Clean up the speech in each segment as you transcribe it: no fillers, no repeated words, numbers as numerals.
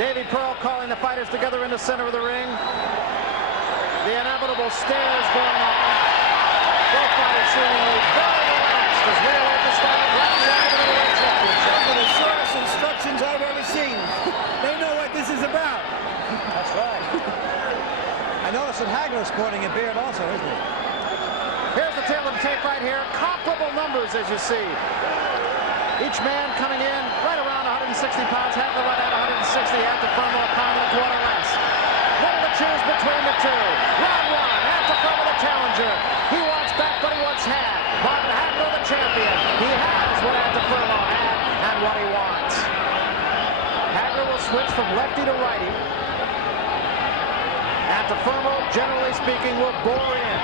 Davy Pearl calling the fighters together in the center of the ring. The inevitable stairs going up. Both fighters seemingly very relaxed as Middleweight the style rounds out the Middleweight Championship. Those are the shortest instructions I've ever seen. They know what this is about. That's right. I noticed that Hagler's sporting a beard also, isn't he? Here's the tail of the tape right here. Comparable numbers, as you see. Each man coming in right around 160 pounds. Hagler right at 160. Antuofermo a pound and a quarter less. Little to choose between the two. Round one. Antuofermo the challenger. He wants back what he once had. Marvin Hagler the champion. He has what Antuofermo had and what he wants. Hagler will switch from lefty to righty. Antuofermo, generally speaking, will bore in.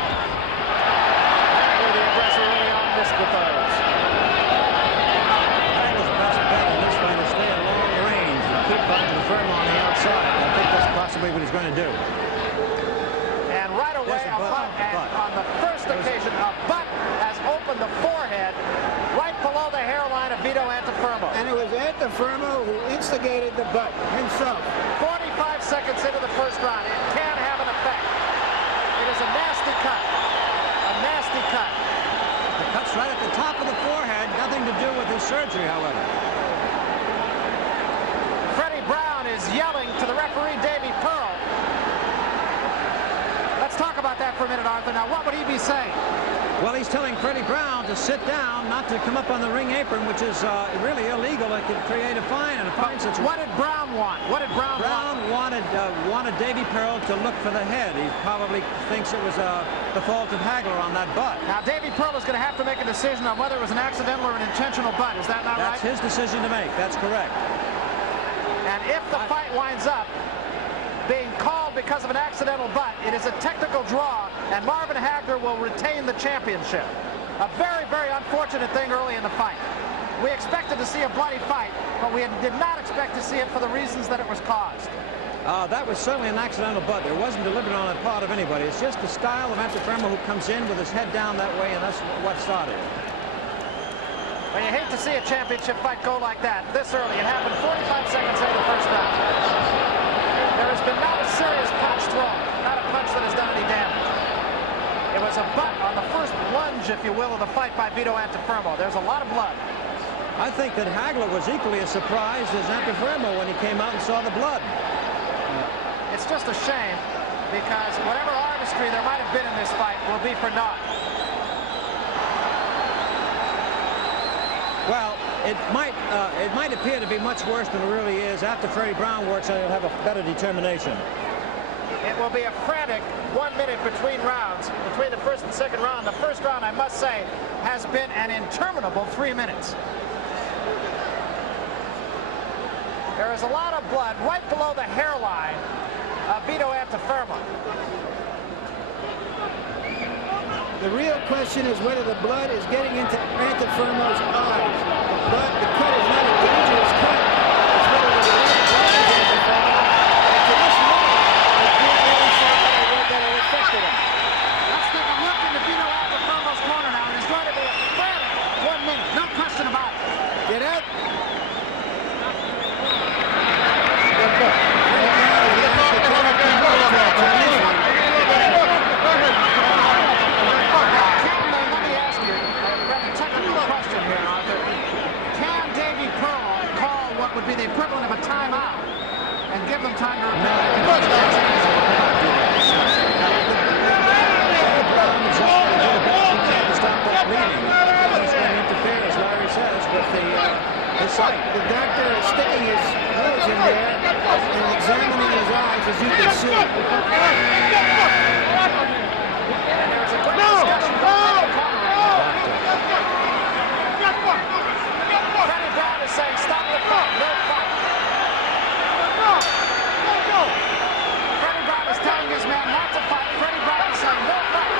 Hagler, the aggressor, early on, missed with those. Hagler's best bet in this fight is stay at long range and keep Antuofermo on the outside. I think that's possibly what he's going to do. And right away, a butt. And on the first occasion, a butt has opened the forehead right below the hairline of Vito Antuofermo. And it was Antuofermo who instigated the butt himself. 45 seconds into the first round. It can have an effect. It is a nasty cut. A nasty cut. The cut's right at the top of the forehead. Nothing to do with his surgery, however. Freddie Brown is yelling to the referee, Davy Pearl. Let's talk about that for a minute, Arthur. Now, what would he be saying? Well, he's telling Freddie Brown to sit down, not to come up on the ring apron, which is really illegal. It could create a fine and a fine situation. What did Brown want? What did Brown want? Wanted Davy Pearl to look for the head. He probably thinks it was the fault of Hagler on that butt. Now, Davy Pearl is going to have to make a decision on whether it was an accidental or an intentional butt. Is that not right? That's his decision to make. That's correct. And if the fight winds up being called because of an accidental butt, it is a technical draw, and Marvin Hagler will retain the championship. A very, very unfortunate thing early in the fight. We expected to see a bloody fight, but we did not expect to see it for the reasons that it was caused. That was certainly an accidental butt. There wasn't deliberate on the part of anybody. It's just the style of Antuofermo who comes in with his head down that way, and that's what started. Well, you hate to see a championship fight go like that this early. It happened 45 seconds into the first round. There has been not a serious punch thrown, not a punch that has done any damage. It was a butt on the first lunge, if you will, of the fight by Vito Antuofermo. There's a lot of blood. I think that Hagler was equally as surprised as Antuofermo when he came out and saw the blood. It's just a shame because whatever artistry there might have been in this fight will be for naught. Well, it might appear to be much worse than it really is. After Freddie Brown works on it, he'll have a better determination. It will be a frantic 1 minute between rounds, between the first and second round. The first round, I must say, has been an interminable 3 minutes. There is a lot of blood right below the hairline of Vito Antuofermo. The real question is whether the blood is getting into Antuofermo's eyes. The cut is not a dangerous cut. It's whether the blood is Antuofermo. To this moment, I can't really say that it affected him. Let's take a look into Vito Antuofermo's corner now. There's going to be a frantic 1 minute, no question about it. Get out. Would be the equivalent of a timeout and give them time to repair. Stop that bleeding. He's going to interfere, as Larry says, with the sight. The doctor is sticking his nose in there and examining his eyes, as you can see. And there was a great discussion about the corner. Freddie Brown is saying, stop the fight, no fight. Freddie Brown is telling his man not to fight. Freddie Brown is saying, no fight.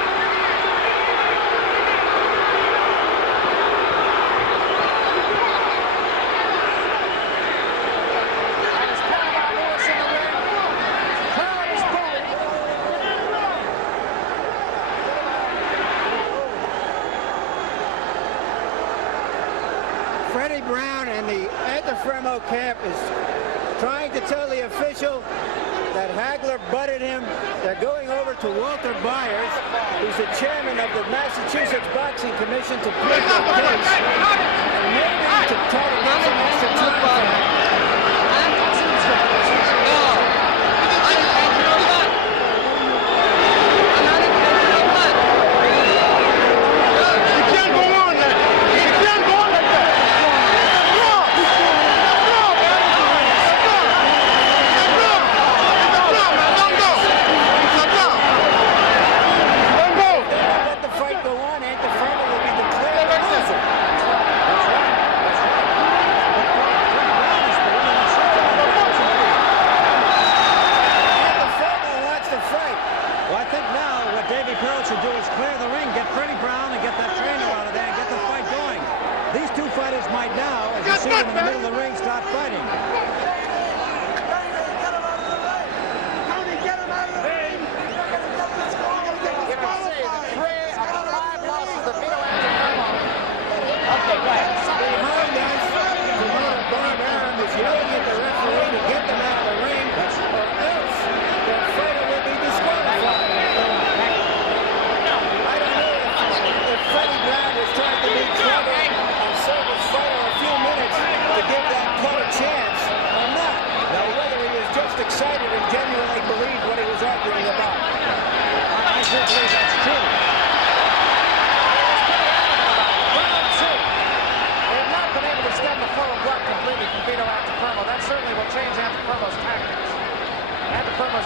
And it's Paramount Lewis in the ring. Crowd is booing. Freddie Brown and the Antuofermo camp is trying to tell the official that Hagler butted him. They're going over to Walter Byers, who's the chairman of the Massachusetts Boxing Commission, to plead the case, and maybe to try to get some extra time for Hagler.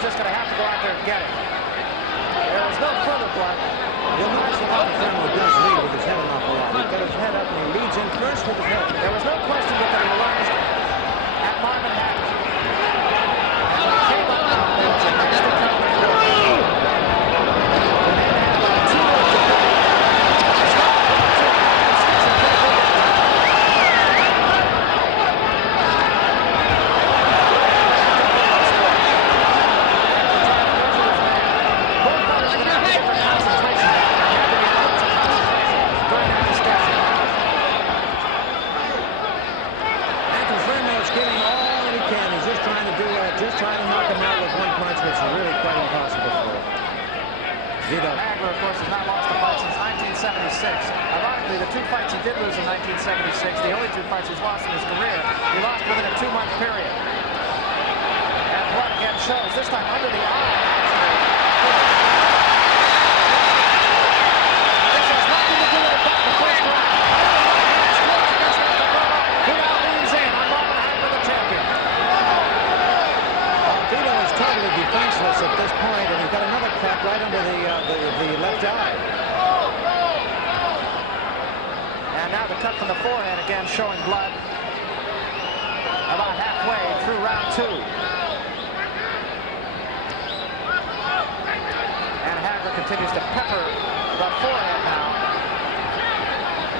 Just going to have to go out there and get it. There was no further blood. You'll notice that Antuofermo does lead with his head an awful lot. He's got his head up and he leads in first with his head. There was no question but that he lunged at Marvin Hagler. And when he came up, there was a nice recovery. Vito Hagler, of course, has not lost a fight since 1976. Ironically, the two fights he did lose in 1976, the only two fights he's lost in his career, he lost within a 2-month period. And blood again shows, this time under the eye. This has nothing to do with the first round. He now leans in on Marvin Hagler, the champion. Vito is totally defenseless at this point, and he's got another cut right under the left eye. And now the cut from the forehead again showing blood about halfway through round 2. And Hagler continues to pepper the forehead now.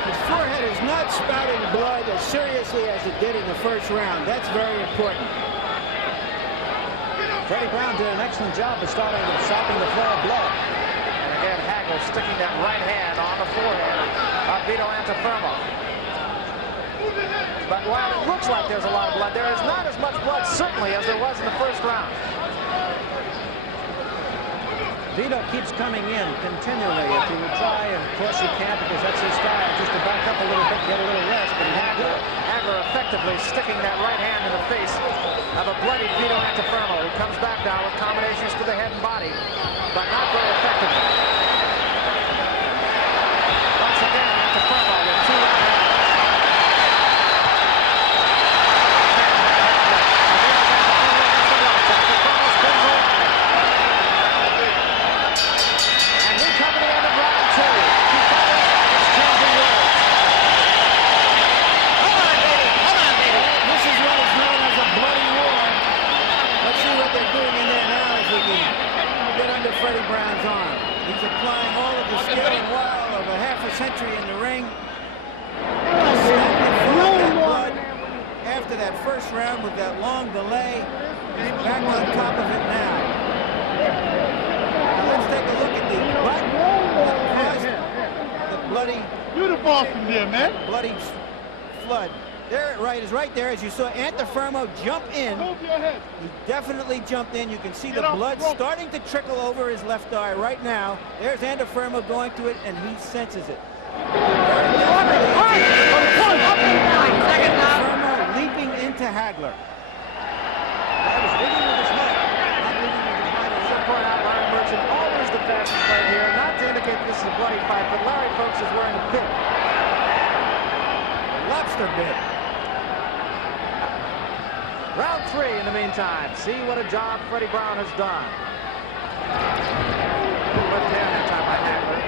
His forehead is not spouting blood as seriously as it did in the first round. That's very important. Freddie Brown did an excellent job of stopping the flow of blood. And again, Hagler sticking that right hand on the forehead of Vito Antuofermo. But while it looks like there's a lot of blood, there is not as much blood, certainly, as there was in the first round. Vito keeps coming in continually. If he would try, and of course he can't because that's his style, just to back up a little bit, get a little rest. But Hagler effectively sticking that right hand in the face of a bloody Vito Antuofermo, who comes back now with combinations to the head and body, but not very effectively. Once again, Antuofermo with 2 right hands. And we come to the end of round 2. Exchanging words. This is what is known as a bloody war. Let's see what they're doing in there now as we can get under Freddie Brown's arm. He's applying all of the skill and wile of a half a century in the ring. That blood after that first round with that long delay. He's back on top of it now. Now let's take a look at the blood that caused the bloody You the boss from there, man. bloody flood There, right, is right there. As you saw Antuofermo jump in. Move your head. He definitely jumped in. You can see the Get off blood the rope. starting to trickle over his left eye right now. There's Antuofermo going to it, and he senses it. Antuofermo leaping into Hagler. That was leading with his head, not leading with his right Should arm. point out Larry Merchant, always the fastest play here. Not to indicate this is a bloody fight, but Larry, folks, is wearing a bib. Lobster bit. Round 3 in the meantime. See what a job Freddie Brown has done. Left hand that time by Hagler.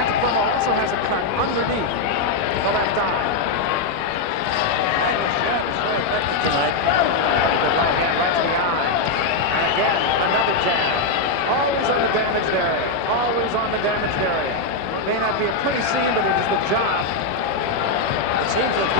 Antuofermo also has a cut underneath the left eye. Tonight. The right hand right to the eye. And again, another jab. Always on the damaged area. Always on the damaged area. May not be a pretty scene, but it is the job. It seems like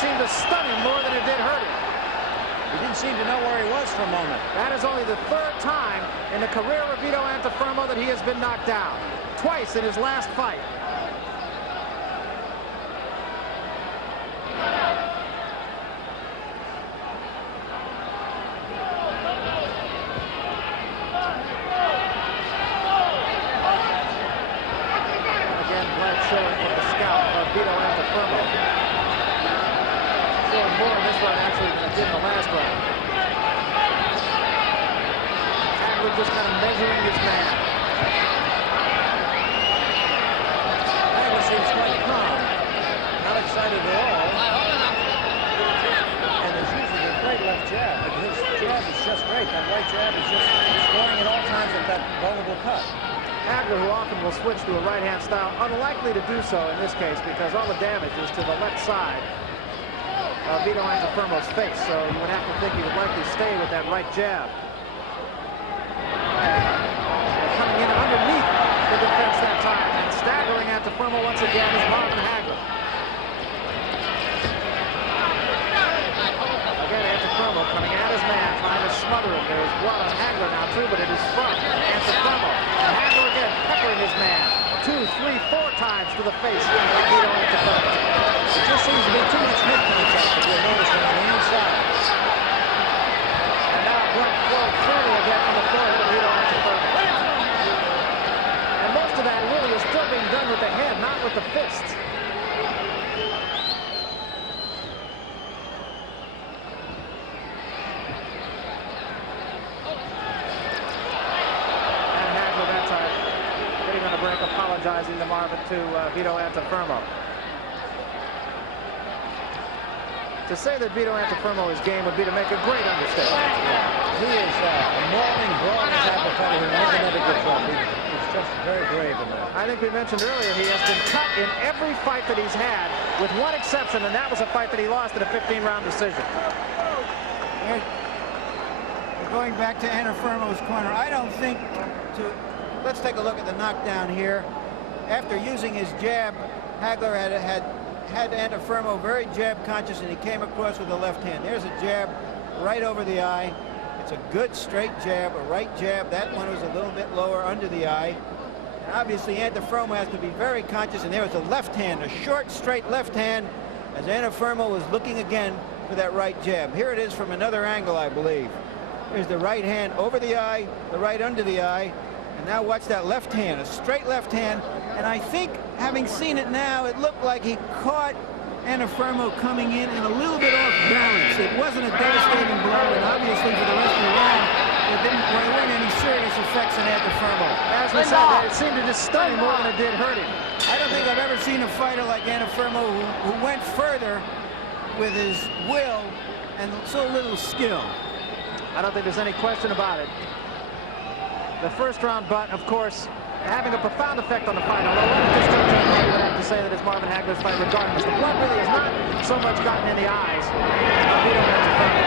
seemed to stun him more than it did hurt him. he didn't seem to know where he was for a moment. That is only the 3rd time in the career of Vito Antuofermo that he has been knocked down. Twice in his last fight. Again, blood showing from the scalp of Vito Antuofermo. More in this one actually than it did in the last round. Hagler just kind of measuring his man. Hagler seems quite calm, not excited at all. And there's usually a great left jab, but his jab is just great. That right jab is just scoring at all times at that vulnerable cut. Hagler, who often will switch to a right-hand style, unlikely to do so in this case because all the damage is to the left side of Vito Antuofermo's face, so you would have to think he would likely stay with that right jab. Coming in underneath the defense that time, and staggering Antuofermo once again is Marvin Hagler. Again, Antuofermo coming at his man, trying to smother him. There's blood on Hagler now too, but it is from Antuofermo. And Hagler again peppering his man 2, 3, 4 times to the face of Vito Antuofermo. It just seems to be too much head contact that you're noticing on the inside. And now blood flowing freely again from the forehead of Vito Antuofermo. And most of that really is still being done with the hand, not with the fist. And Hagler that time getting on the break, apologizing to Vito Antuofermo. To say that Vito Antuofermo is game would be to make a great understatement. He is a mauling, brawling type of fighter who never gives up. He's just very brave in that. I think we mentioned earlier he has been cut in every fight that he's had, with one exception, and that was a fight that he lost in a 15-round decision. Going back to Antuofermo's corner, I don't think let's take a look at the knockdown here. After using his jab, Hagler had Antuofermo very jab conscious, and he came across with the left hand. There's a jab right over the eye. It's a good straight jab, a right jab. That one was a little bit lower under the eye. And obviously Antuofermo has to be very conscious, and there was a left hand, a short straight left hand, as Antuofermo was looking again for that right jab. Here it is from another angle, I believe. There's the right hand over the eye, the right under the eye, and now watch that left hand, a straight left hand. And I think, having seen it now, it looked like he caught Antuofermo coming in and a little bit off balance. It wasn't a devastating blow, and obviously for the rest of the round, there weren't any serious effects on Antuofermo. As we said, it seemed to just stun him more than it did hurt him. I don't think I've ever seen a fighter like Antuofermo who went further with his will and so little skill. I don't think there's any question about it. The first round butt, of course, having a profound effect on the fight. Although at this time, you would have to say that it's Marvin Hagler's fight regardless. The blood really has not so much gotten in the eyes of Vito Antuofermo.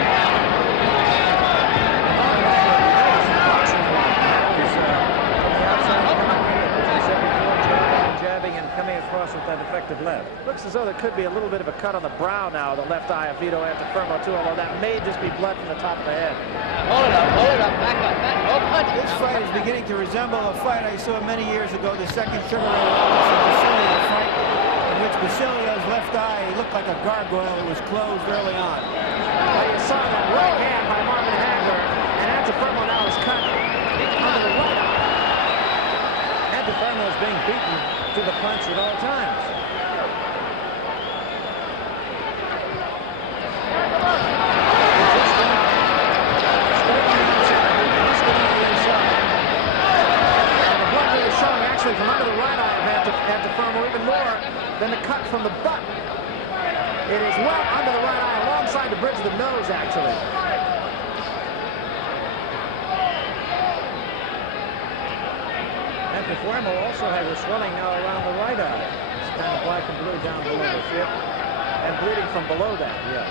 Jabbing and coming across with that effective left. Look Looks as though there could be a little bit of a cut on the brow now, the left eye of Vito Antuofermo, too, although that may just be blood from the top of the head. Hold it up, back up. No punch. This fight is beginning to resemble a fight I saw many years ago, the second Sugar Ray Robinson-Basilio fight, in which Basilio's left eye looked like a gargoyle. It was closed early on. Well, you saw that right hand by Marvin Hagler, and Antuofermo now is cut under the right eye. Antuofermo is being beaten to the punch at all times. From under the right eye of Antuofermo, even more than the cut from the butt. It is well under the right eye, alongside the bridge of the nose, actually. Antuofermo also has a swelling now around the right eye. It's kind of black and blue down below the chip. And bleeding from below that. Yeah.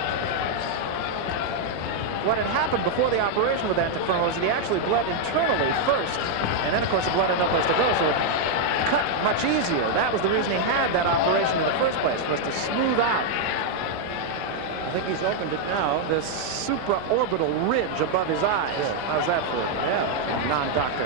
What had happened before the operation with Antuofermo is that he actually bled internally first, and then of course the blood had no place to go, so it cut much easier. That was the reason he had that operation in the first place, was to smooth out. I think he's opened it now. This supraorbital ridge above his eyes. Yeah. How's that for a non-doctor?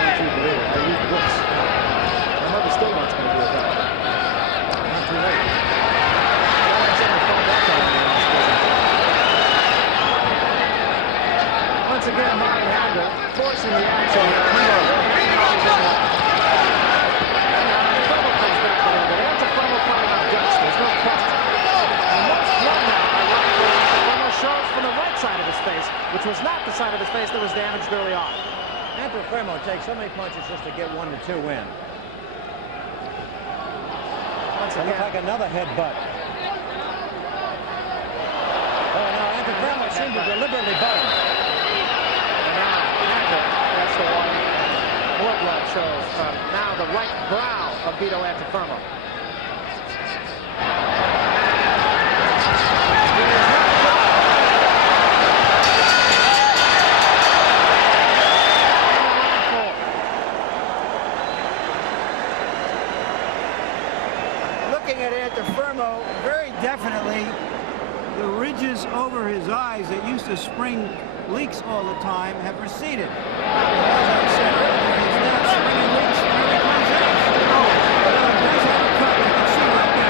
Don't you believe it? I use books. My mother still wants me to do it. Not too late. Once again, Marvin Hagler forcing the action. Trouble comes back a little bit. Antuofermo coming up guts. There's no question. And much blood now. Antuofermo shows from the right side of his face, which was not the side of his face that was damaged early on. Antuofermo takes so many punches just to get 1 to 2 in. Once It looks again, like another headbutt. Oh, now Antuofermo seemed to deliberately butt him. and now Hagler, that's the one. More blood shows from now the right brow of Vito Antuofermo. Looking at Antuofermo, very definitely the ridges over his eyes that used to spring leaks all the time have receded. As I said earlier, he's not springing leaks whenever he comes in. But he does have a cut, you can see right now.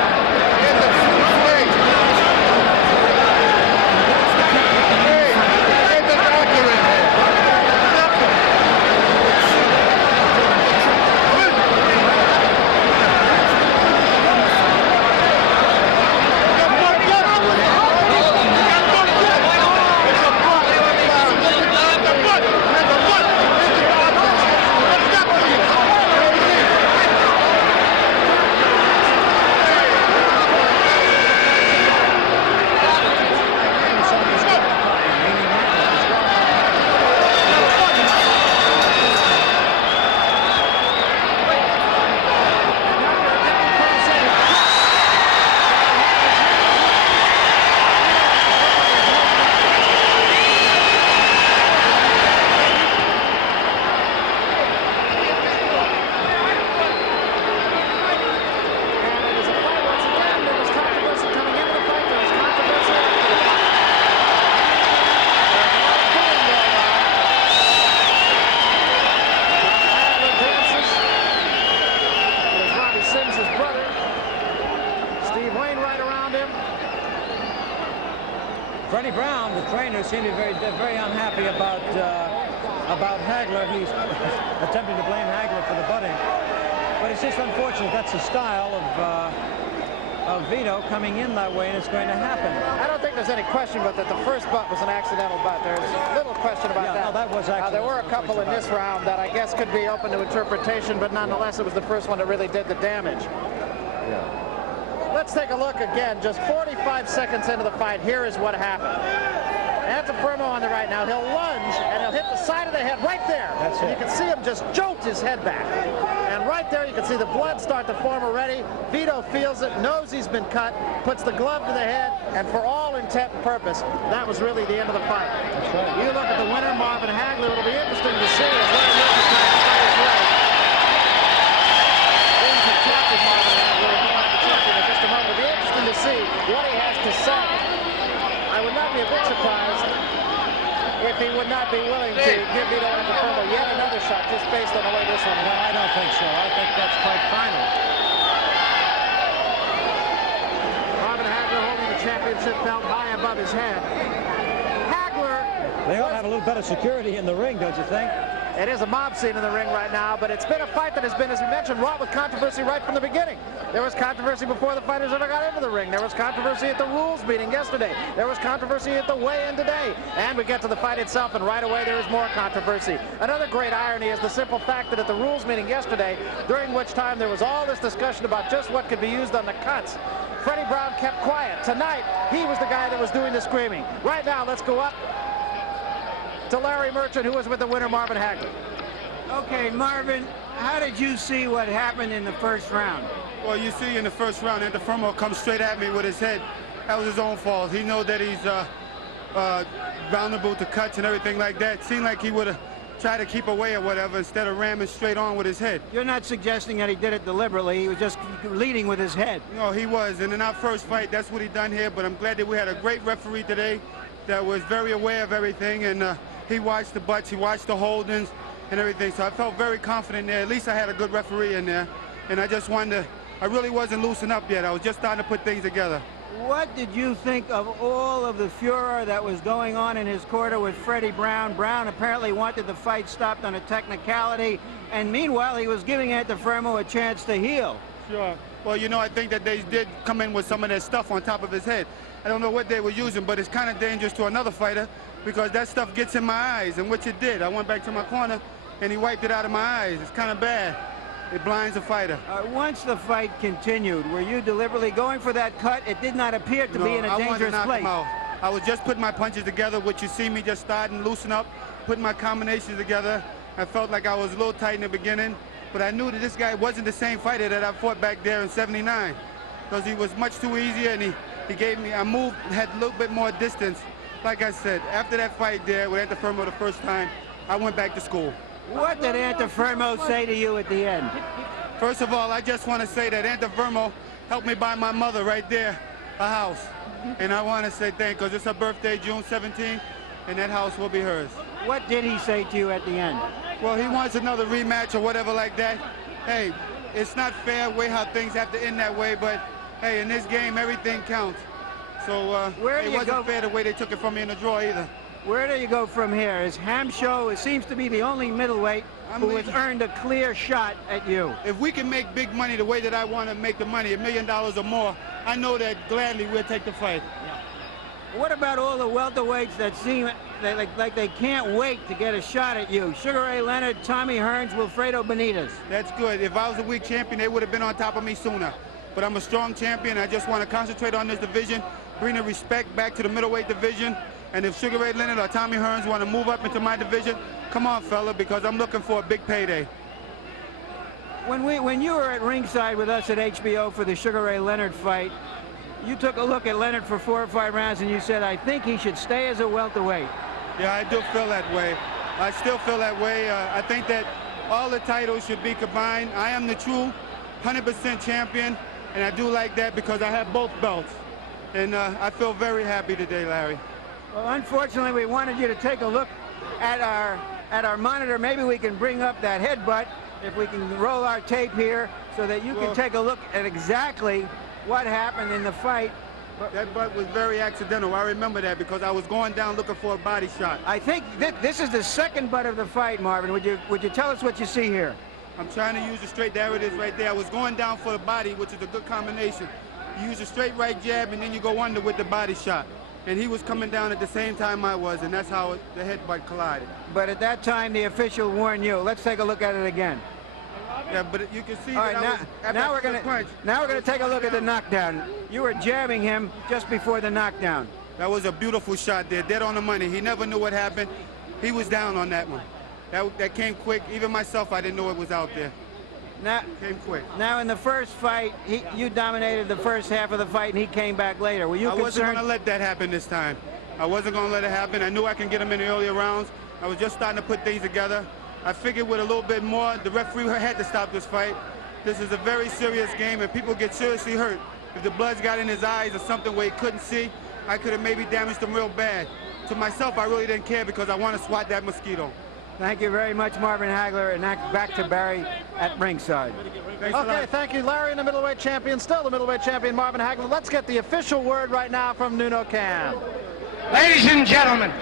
Freddie Brown, the trainer, seemed to be very unhappy about Hagler. He's attempting to blame Hagler for the butting. But it's just unfortunate. That's the style of Vito coming in that way, and it's going to happen. I don't think there's any question but that the first butt was an accidental butt. There's little question about that. No, that was accidental. There were a couple in this round that I guess could be open to interpretation, but nonetheless, it was the first one that really did the damage. Yeah. Let's take a look again. Just 45 seconds into the fight, here is what happened. Antuofermo on the right now. He'll lunge, and he'll hit the side of the head right there. That's and it. you can see him just jolt his head back. And right there, you can see the blood start to form already. Vito feels it, knows he's been cut, puts the glove to the head, and for all intent and purpose, that was really the end of the fight. That's right. You look at the winner, Marvin Hagler. It'll be interesting to see as Larry Merchant tries to fight his way into champion Marvin Hagler. He'll have the champion in just a moment. It'll be interesting to see what he has to say. I would not be a bit surprised if he would not be willing to give Vito Antuofermo yet another shot just based on the way this one went. No, I don't think so. I think that's quite final. Marvin Hagler holding the championship belt high above his head. Hagler... They ought to have a little better security in the ring, don't you think? It is a mob scene in the ring right now, but it's been a fight that has been, as we mentioned, wrought with controversy right from the beginning. There was controversy before the fighters ever got into the ring. There was controversy at the rules meeting yesterday. There was controversy at the weigh-in today. And we get to the fight itself, and right away there is more controversy. Another great irony is the simple fact that at the rules meeting yesterday, during which time there was all this discussion about just what could be used on the cuts, Freddie Brown kept quiet. Tonight, he was the guy that was doing the screaming. Right now, let's go up to Larry Merchant, who was with the winner, Marvin Hagler. Okay, Marvin, how did you see what happened in the first round? Well, you see in the first round, Antuofermo comes straight at me with his head. That was his own fault. He knows that he's vulnerable to cuts and everything like that. Seemed like he would have tried to keep away or whatever instead of ramming straight on with his head. You're not suggesting that he did it deliberately. He was just leading with his head. No, he was. And in our first fight, that's what he done here. But I'm glad that we had a great referee today that was very aware of everything. And he watched the butts, he watched the holdings and everything. So I felt very confident there. At least I had a good referee in there. And I just wanted to, I really wasn't loosened up yet. I was just starting to put things together. What did you think of all of the furor that was going on in his corner with Freddie Brown? Brown apparently wanted the fight stopped on a technicality, and meanwhile he was giving Antuofermo a chance to heal. Sure. Well, you know, I think that they did come in with some of that stuff on top of his head. I don't know what they were using, but it's kind of dangerous to another fighter because that stuff gets in my eyes, and which it did. I went back to my corner, and he wiped it out of my eyes. It's kind of bad. It blinds the fighter. Once the fight continued, were you deliberately going for that cut? It did not appear to be in a dangerous place. I was just putting my punches together, which you see me just starting, loosen up, putting my combinations together. I felt like I was a little tight in the beginning, but I knew that this guy wasn't the same fighter that I fought back there in '79, because he was much too easy, and he gave me, I moved, had a little bit more distance. Like I said, after that fight there with Antuofermo the first time, I went back to school. What did Antuofermo say to you at the end? First of all, I just want to say that Antuofermo helped me buy my mother right there a house. And I want to say thank you, because it's her birthday, June 17th, and that house will be hers. What did he say to you at the end? Well, he wants another rematch or whatever like that. Hey, it's not fair way how things have to end that way, but hey, in this game, everything counts. So it wasn't fair the way they took it from me in the draw either. Where do you go from here? Is Hamsho, it seems to be the only middleweight who has earned a clear shot at you. If we can make big money the way that I want to make the money, $1 million or more, I know that gladly we'll take the fight. Yeah. What about all the welterweights that seem like they can't wait to get a shot at you? Sugar Ray Leonard, Tommy Hearns, Wilfredo Benitez. That's good. If I was a weak champion, they would have been on top of me sooner. But I'm a strong champion. I just want to concentrate on this division, bring the respect back to the middleweight division. And if Sugar Ray Leonard or Tommy Hearns want to move up into my division, come on, fella, because I'm looking for a big payday. When you were at ringside with us at HBO for the Sugar Ray Leonard fight, you took a look at Leonard for 4 or 5 rounds and you said, I think he should stay as a welterweight. Yeah, I do feel that way. I still feel that way. I think that all the titles should be combined. I am the true 100% champion, and I do like that because I have both belts. And I feel very happy today, Larry. Well, unfortunately, we wanted you to take a look at our monitor. Maybe we can bring up that headbutt, if we can roll our tape here, so that you can take a look at exactly what happened in the fight. That butt was very accidental. I remember that because I was going down looking for a body shot. I think this is the second butt of the fight, Marvin. Would you tell us what you see here? I'm trying to use the straight. There it is right there. I was going down for the body, which is a good combination. You use a straight right jab, and then you go under with the body shot. And he was coming down at the same time I was, and that's how the headbutt collided. But at that time, the official warned you. Let's take a look at it again. Yeah, but you can see All right, now we're gonna take a look at the knockdown. You were jabbing him just before the knockdown. That was a beautiful shot there, dead on the money. He never knew what happened. He was down on that one. That came quick. Even myself, I didn't know it was out there. Now, Came quick. now in the first fight, you dominated the first half of the fight, and he came back later. Were you I wasn't concerned? going to let that happen this time. I wasn't going to let it happen. I knew I can get him in the earlier rounds. I was just starting to put things together. I figured with a little bit more, the referee had to stop this fight. This is a very serious game, and people get seriously hurt. If the blood's got in his eyes or something where he couldn't see, I could have maybe damaged him real bad. To myself, I really didn't care because I want to swat that mosquito. Thank you very much, Marvin Hagler, and back to Barry at ringside. Okay, thank you, Larry, and the middleweight champion, still the middleweight champion, Marvin Hagler. Let's get the official word right now from Nuno Cam. Ladies and gentlemen,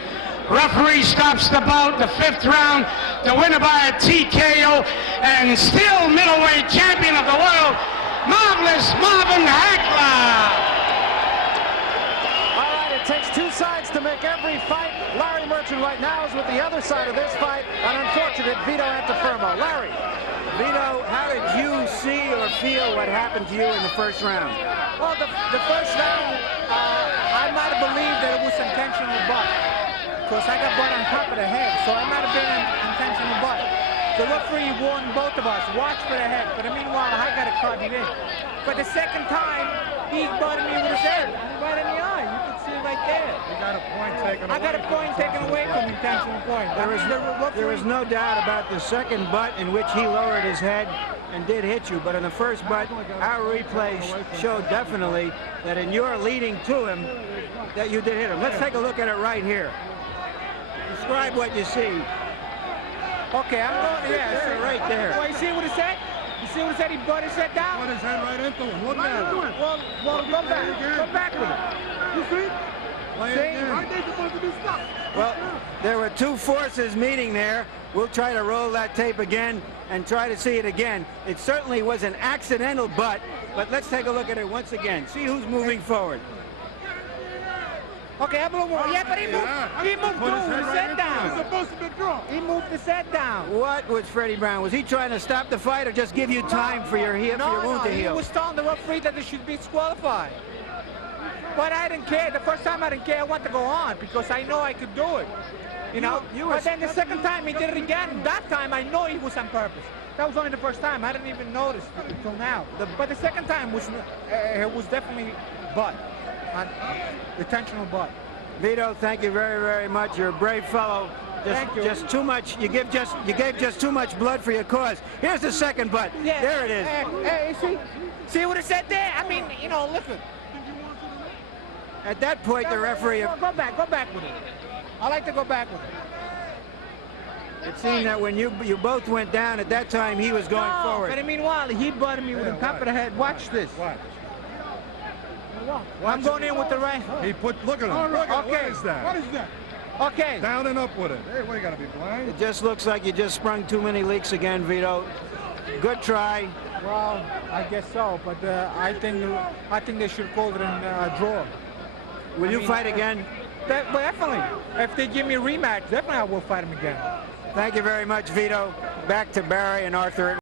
referee stops the bout, the 5th round, the winner by a TKO, and still middleweight champion of the world, marvelous Marvin Hagler. All right, it takes two sides to make every fight. Larry Merchant right now is with the other side of this fight, an unfortunate Vito Antuofermo. Larry. Vito, how did you see or feel what happened to you in the first round? Well, the first round, I might have believed that it was intentional butt. Because I got butt on top of the head, so I might have been an intentional butt. The referee warned both of us, watch for the head. But meanwhile, I got it caught in. But the second time, he butted me with his head, right in the eye. You can see it right there. You got a point taken away. I got a point taken away from intentional point. There was no doubt about the second butt in which he lowered his head and did hit you, but in the first butt, our replay showed definitely that in your leading to him, that you did hit him. Let's take a look at it right here. Describe what you see. Okay, I'm going, Yeah, right there. Well, you see what it said? You see what it said? He butted his head down? Put his head right into him. Look at him. Well, go back with it. You see? Play it again. Aren't they supposed to be stuck? Well, there were two forces meeting there. We'll try to roll that tape again and try to see it again. It certainly was an accidental butt, but let's take a look at it once again. See who's moving forward. Okay, I'm a little more. Yeah, but he moved Put his his head head right down. into it. It's supposed to be drawn. He moved his head down. What was Freddie Brown? Was he trying to stop the fight or just give you time for your wound to he heal? was telling the referee that they should be disqualified. But I didn't care. The first time I didn't care. I wanted to go on because I know I could do it. You know? But then the second time he did it again. That time I know he was on purpose. That was only the first time. I didn't even notice until now. But the second time was definitely butt. Intentional butt. Vito, thank you very, very much. You're a brave fellow. Thank you. Just too much. You gave just too much blood for your cause. Here's the second butt. Yeah. There it is. Hey, see what it said there? I mean, you know, listen. At that point, the referee. Go back with it. I like to go back with it. It seemed that when you both went down at that time, he was going forward. But meanwhile, he butted me with the top of the head. Watch this. Watch. I'm going in with the right. He put, look at him. Look at him. Okay. What is that? What is that? Okay. Down and up with it. Hey, what, you gotta be blind? It just looks like you just sprung too many leaks again, Vito. Good try. Well, I guess so, but I think they should call it a draw. Will you fight again? Definitely. If they give me a rematch, definitely I will fight him again. Thank you very much, Vito. Back to Barry and Arthur.